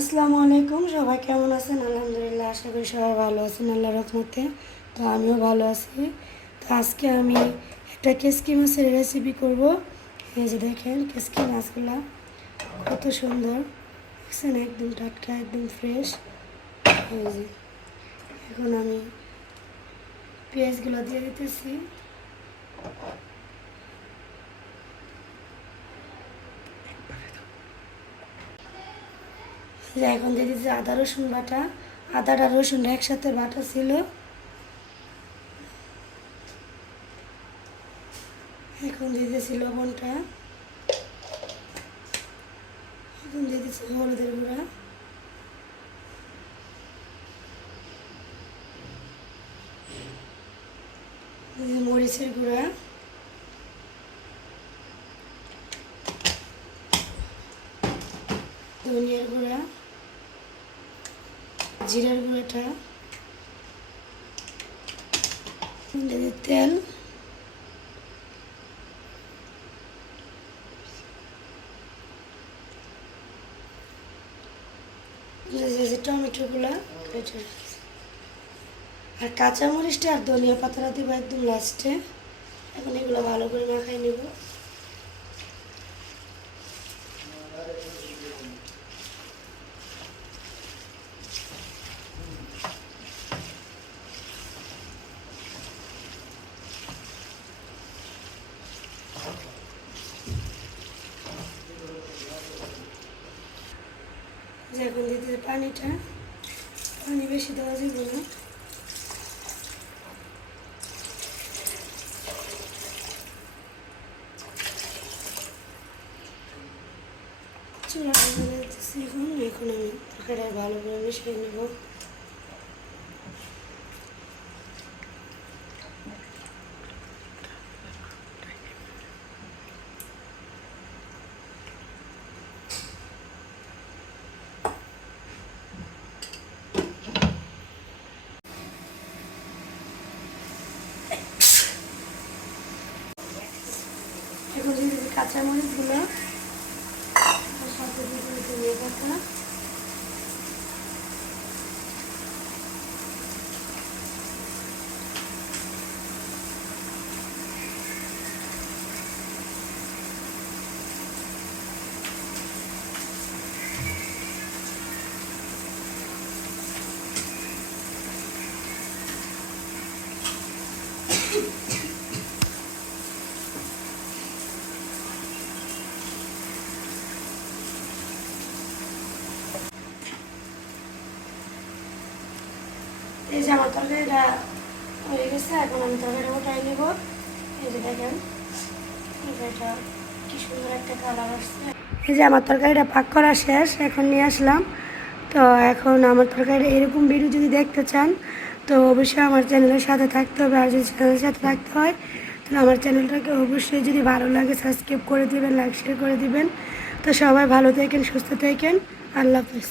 আসসালামু আলাইকুম। সবাই কেমন আছেন? আলহামদুলিল্লাহ, আশা করি সবাই ভালো আছেন আল্লাহর রহমতে। তো আমিও ভালো আছি। তো আজকে আমি একটা কেসকি মাছের রেসিপি করব। এই যে দেখেন কেসকি মাছগুলা কত সুন্দর, দেখছেন? একদম টাটকা, একদম ফ্রেশ। এই যে এখন আমি পেঁয়াজগুলো দিয়ে দিতেছি। যে এখন দিয়ে দিচ্ছি আদা রসুন বাটা। আদাটা রসুনটা একসাথে বাটা ছিল। এখন দিয়ে দিয়েছি লবণটা। এখন দিয়ে দিচ্ছি হলুদের গুঁড়া, মরিচের গুঁড়া, ধনিয়ার গুঁড়া, জিরার গুঁড়াটা, তেল, টমেটোগুলা কেটে রাখছি। আর কাঁচামরিচটা আর ধনিয়া পাতাটা দিব একদম লাস্টে। এখন এগুলো ভালো করে মাখাই নেব। যে এখন দিতে পানিটা, পানি বেশি দেওয়া যাবে না। চুলাটা জ্বালিয়ে দিতেছি। এখন আমি তরকারিটা ভালো করে মিশিয়ে নেব। এখন দিয়ে দিচ্ছি কাঁচামরিচগুলো, আর সাথে দিয়ে দিচ্ছি ধনিয়া পাতা। এই যে আমার তরকারিটা হয়ে গেছে। এখন আমি তরকারিটা উঠাই নেব। এই যে দেখেন তরকারিটা কি সুন্দর একটা কালার আসছে। এই যে আমার তরকারিটা পাক করা শেষ, এখন নিয়ে আসলাম। তো এখন আমার তরকারিটা এরকম ভিডিও যদি দেখতে চান তো অবশ্যই আমার চ্যানেলের সাথে থাকতে হবে। আর যদি চ্যানেলের সাথে থাকতে হয় তাহলে আমার চ্যানেলটাকে অবশ্যই যদি ভালো লাগে সাবস্ক্রাইব করে দেবেন, লাইক শেয়ার করে দিবেন। তো সবাই ভালো থাকেন, সুস্থ থাকেন। আল্লাহ হাফেজ।